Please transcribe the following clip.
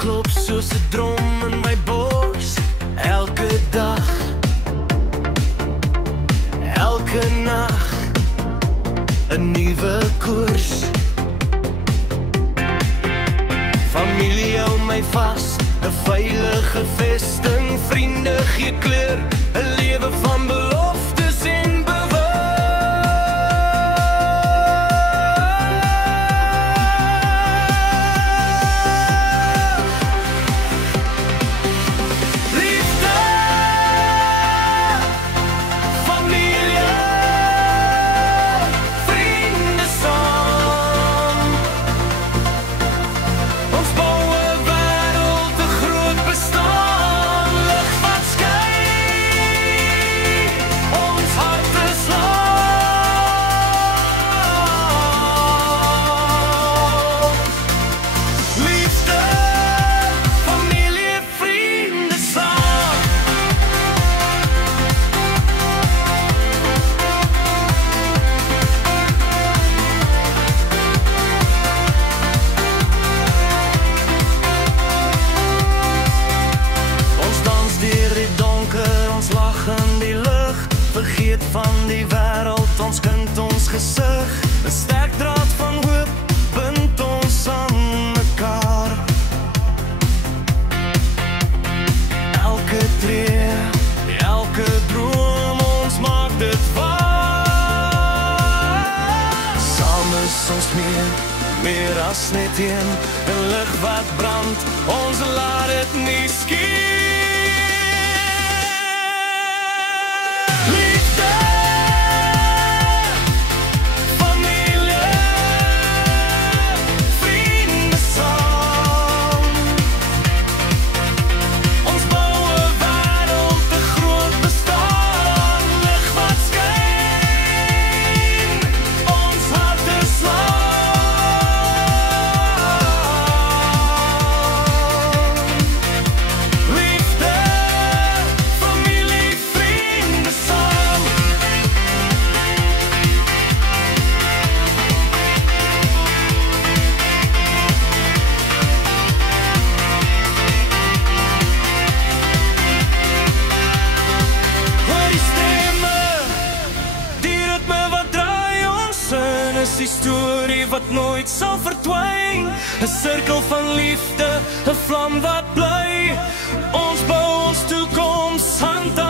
klop soos 'n drom in my bors. Elke dag, elke nag, 'n nuwe koers. Familie hou my vas, 'n veilige vesting. Vriende gee kleur, 'n lewe van beloftes en bewus. Liefde, familie, vriende saam. Ons bou 'n wêreld, 'n groot bestaan. Lig wat skyn, ons harte slaap. Liefde, familie, vriende saam. Ons dans deur die donker, ons lag in die lig. Vergeet van die wêreld, ons kind, ons gesig. 'n Sterk draad van hoop bind ons aan mekaar. Elke tree, elke droom, ons maak dit waar. Saam is ons meer as net een. 'n lig wat brand, ons laat dit nie skiet. Liefde, familie, vriende saam. Ons bou 'n wêreld, 'n groot bestaan. Lig wat skyn, ons harte slaap. Liefde, familie, vriende saam. Hoor die stemme, die ritme wat draai ons in. Is die storie wat nooit sal verdwyn. 'n Sirkel van liefde, 'n vlam wat bly. Ons bou ons toekoms hand aan